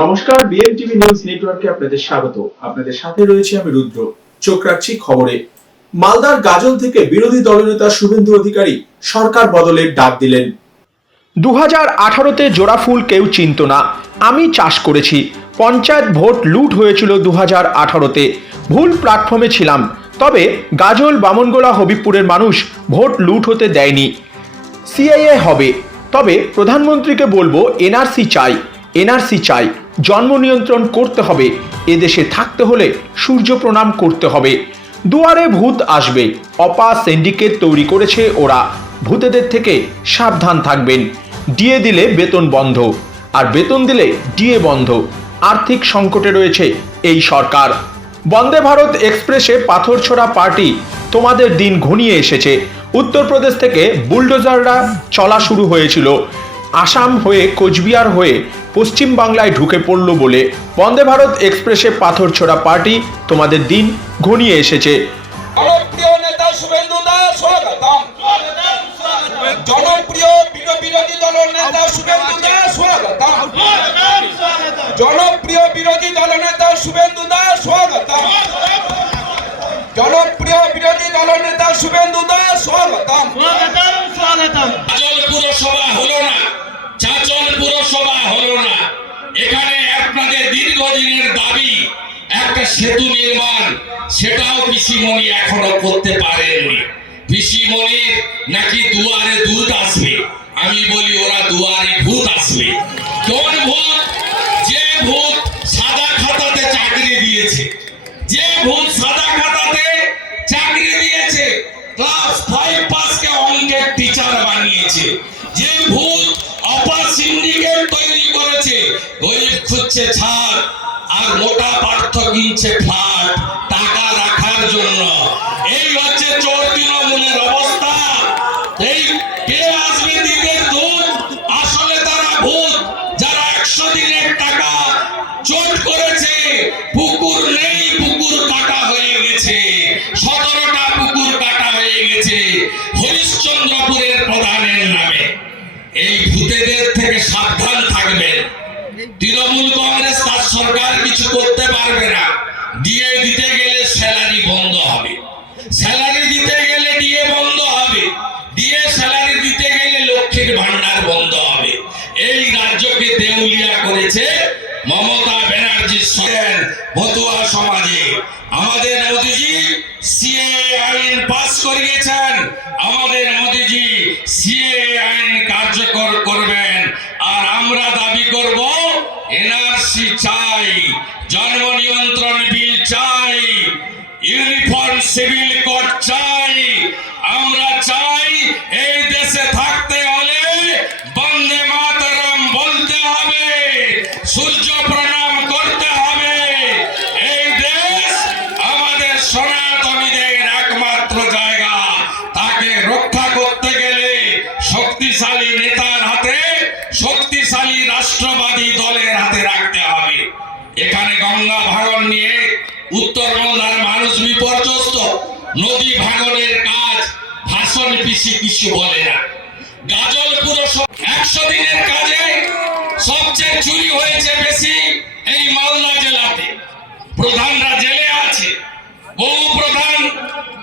নমস্কার বিএমটিভি নিউজ নেটওয়ার্কে আপনাদের স্বাগত। আপনাদের সাথে রয়েছে আমি রুদ্র। চোখ রাখছি খবরে। মালদার গাজল থেকে বিরোধী দলনেতা শুভেন্দু অধিকারী সরকার বদলের ডাক দিলেন। দু হাজার আঠারোতে জোড়া ফুল কেউ চিনত না। আমি চাষ করেছি। পঞ্চায়েত ভোট লুট হয়েছিল দু হাজার আঠারোতে। ভুল প্ল্যাটফর্মে ছিলাম। তবে গাজল, বামনগোলা, হবিবপুরের মানুষ ভোট লুট হতে দেয়নি। সিআইএ হবে। তবে প্রধানমন্ত্রীকে বলব, এনআরসি চাই। এনআরসি চাই। জন্ম নিয়ন্ত্রণ করতে হবে। এদেশে থাকতে হলে সূর্য প্রণাম করতে হবে। দুয়ারে ভূত আসবে। অপা সিন্ডিকেট তৈরি করেছে ওরা। ভূতেদের থেকে সাবধান থাকবেন। ডিএ দিলে বেতন বন্ধ। আর বেতন দিলে ডিএ বন্ধ। আর্থিক সংকটে রয়েছে এই সরকার। বন্দে ভারত এক্সপ্রেসে পাথর ছোড়া পার্টি তোমাদের দিন ঘনিয়ে এসেছে। উত্তরপ্রদেশ থেকে বুলডোজাররা চলা শুরু হয়েছিল। আসাম হয়ে কোচবিহার হয়ে পশ্চিম বাংলায় ঢুকে পড়ল বলে বন্দে ভারত এক্সপ্রেসে পাথর ছোড়া পার্টি তোমাদের দিন ঘনিয়ে এসেছে। জনপ্রিয় বিরোধী দলের নেতা শুভেন্দু দাস জনপ্রিয় বিরোধী দলের নেতা শুভেন্দু দাস জনপ্রিয় বিরোধী দলের নেতা শুভেন্দু দাস, স্বাগতম। করতে পারেননি পিসিমণির নাকি দুয়ারে দুধ আসবে? আমি বলি, ওরা দুয়ারে ভূত আসবে। কোন ভূত? যে ভূত সাদা খাতাতে চাকরি দিয়েছে। যে ভূত সাদা খাতাতে চাকরি দিয়েছে, ক্লাস ফাইভ অঙ্কের টিচার বানিয়েছে। যে ভূত অপার সিন্ডিকেট তৈরি করেছে, গরিব খুঁজছে ছাড়, আর মোটা পার্থ কিনছে টাকা রাখার জন্য। সাবধান থাকবেন। তৃণমূল কংগ্রেস তার সরকার কিছু করতে পারবে না। এনআরসি চাই জন্ম নিয়ন্ত্রণ বিল চাই ইউনিফর্ম সিভিল কোড চাই। উত্তর বাংলার মানুষ বিপর্যস্ত। নদী ভাঙনের কাজ ভাষণ কিছু বলে না। গাজল একশো দিনের কাজে সবচেয়ে চুরি হয়েছে বেশি এই মালদা জেলাতে। প্রধানরা জেলে আছে। বহু প্রধান,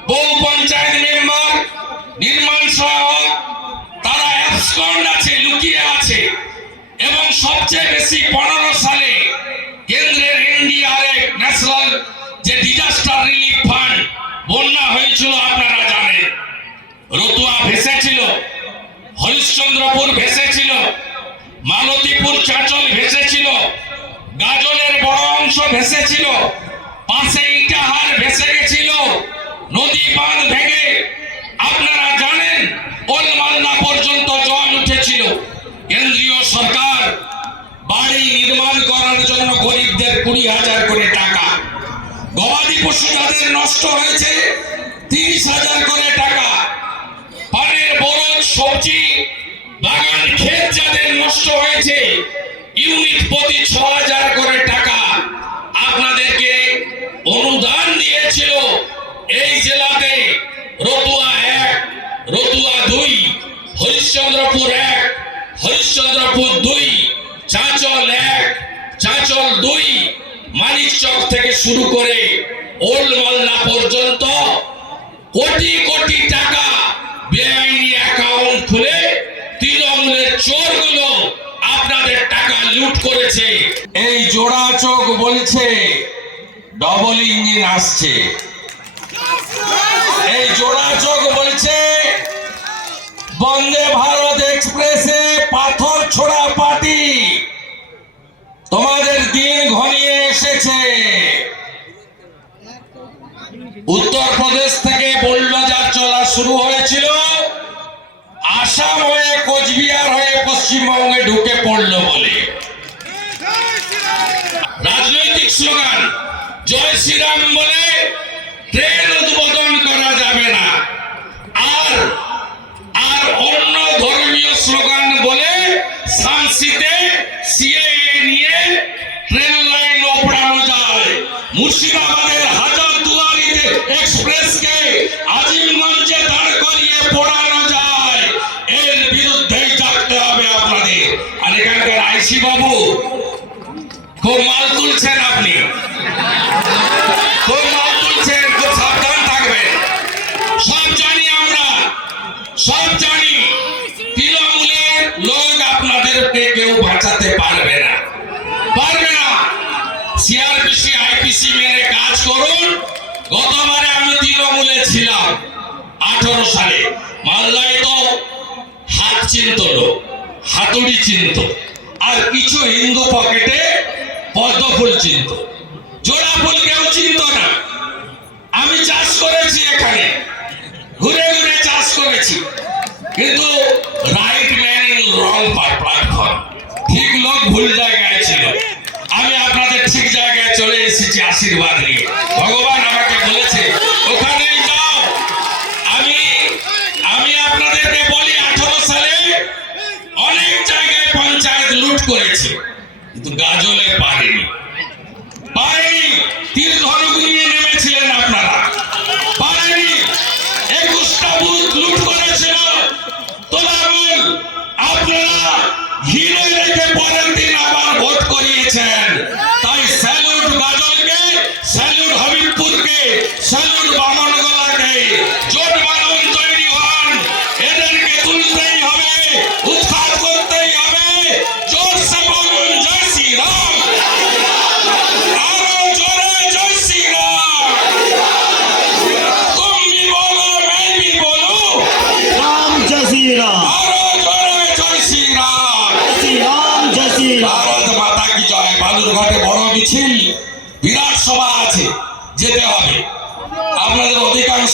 বহু পঞ্চায়েত মেম্বার, নির্মাণ সহায়ক, তারা অ্যাবসকন্ড আছে, লুকিয়ে আছে। এবং সবচেয়ে বেশি পনেরো সালে কেন্দ্রের মালতীপুর চাঁচল ভেসেছিল, গাজলের বড় অংশ ভেসেছিল, পাশে ইটাহার ভেসে গেছিল, নদী বাঁধ ভেঙে। আপনারা জানেন ওলমাল্লা পর্যন্ত জল উঠেছিল। কেন্দ্রীয় সরকার বাড়ি নির্মাণ করার জন্য গরিবদের কুড়ি হাজার করে টাকা। গবাদি পশু যাদের নষ্ট হয়েছে, তিরিশ হাজার করে টাকা। পানের বরজ, সবজি, বাগান, ক্ষেত যাদের হয়েছে। ইউনিট প্রতি ছ হাজার করে টাকা আপনাদেরকে অনুদান দিয়েছিল এই জেলাতে। রতুয়া এক, রতুয়া দুই, হরিশ্চন্দ্রপুর এক, হরিশ্চন্দ্রপুর দুই, চাঁচল এক, চাঁচল দুই মানিক চক থেকে শুরু করে ওল্ড মালদা পর্যন্ত কোটি কোটি টাকা বেআইনি অ্যাকাউন্ট খুলে তৃণমূলের টাকা লুট করেছে। এই জোড়া চোখ বলছে ডবল ইঞ্জিন আসছে। এই জোড়া চোখ বলছে, বন্দে ভারত এক্সপ্রেসে পাথর ছোড়া পার্টি। তোমাদের দিন ঘনিয়ে এসেছে। উত্তরপ্রদেশ থেকে বুলডোজার চলা শুরু হয়েছিল। আসাম হয়ে কোচবিহার হয়ে পশ্চিমবঙ্গে ঢুকে পড়ল রাজনৈতিক স্লোগান, জয় শ্রীরাম বলে ট্রেন উদ্বোধন করা যাবে না। আর আর অন্য ধর্মীয় স্লোগান বলে সামসিতে সিএএ নিয়ে ট্রেন লাইন ওপড়ানো যায়। মুর্শিদাবাদের করুন গতবারে আমি তৃণমূলে ছিলাম, আঠারো সালে। মালদায় তো হাত চিনত হাতুড়ি চিনত। আর কিছু হিন্দু পকেটে পদ্ম ফুল চিনত। জোড়া ফুল কেউ চিনত না। আমি চাষ করেছি এখানে। ঘুরে ঘুরে চাষ করেছি। কিন্তু right man in wrong platform ঠিক লোক ভুল জায়গায় ছিল আমি আপনাদের ঠিক জায়গায় চলে এসেছি আশীর্বাদ নিয়ে। ভগবান আমাকে বলেছে, ওখানেই যাও। আমি আমি আপনাদেরকে বলি, আঠারো সালে অনেক জায়গায় পঞ্চায়েত লুট করেছে, কিন্তু গাজলে পারেনি। বালুরঘাটে বড় মিছিল বিরাট সভা আছে যেতে হবে। আপনাদের অধিকাংশ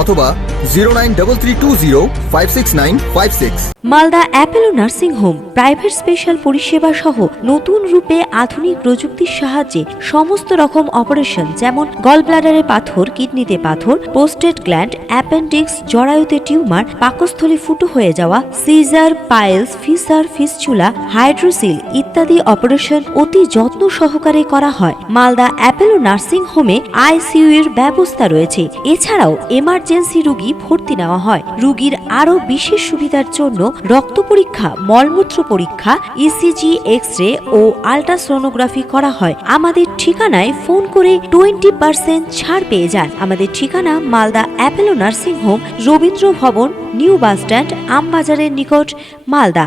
অথবা zero nine double three two zero five six nine five six. Malda Apollo nursing home private special পরিষেবা সহ নতুন রূপে আধুনিক প্রযুক্তির সাহায্যে সমস্ত রকম অপারেশন যেমন গলব্লাডারে পাথর, কিডনিতে পাথর, পোস্টেড গ্ল্যান্ড, অ্যাপেন্ডিক্স, জরায়ুতে টিউমার, পাকস্থলী ফুটো হয়ে যাওয়া, caesar, piles, fissure, fistula, hydrocele ইত্যাদি অপারেশন অতি যত্ন সহকারে করা হয়। মালদা অ্যাপেলো নার্সিং হোমে আইসিইউ এর ব্যবস্থা রয়েছে। এছাড়াও এমার্জেন্সি রোগী ভর্তি নেওয়া হয়। রোগীর আরও বিশেষ সুবিধার জন্য রক্ত পরীক্ষা, মলমূত্র পরীক্ষা ইসিজি এক্স রে ও আলট্রাসোনোগ্রাফি করা হয়। আমাদের ঠিকানায় ফোন করে টোয়েন্টি পার্সেন্ট ছাড় পেয়ে যান। আমাদের ঠিকানা Malda Apollo nursing home Rabindra Bhavan new bus stand আমবাজারের নিকট, মালদা।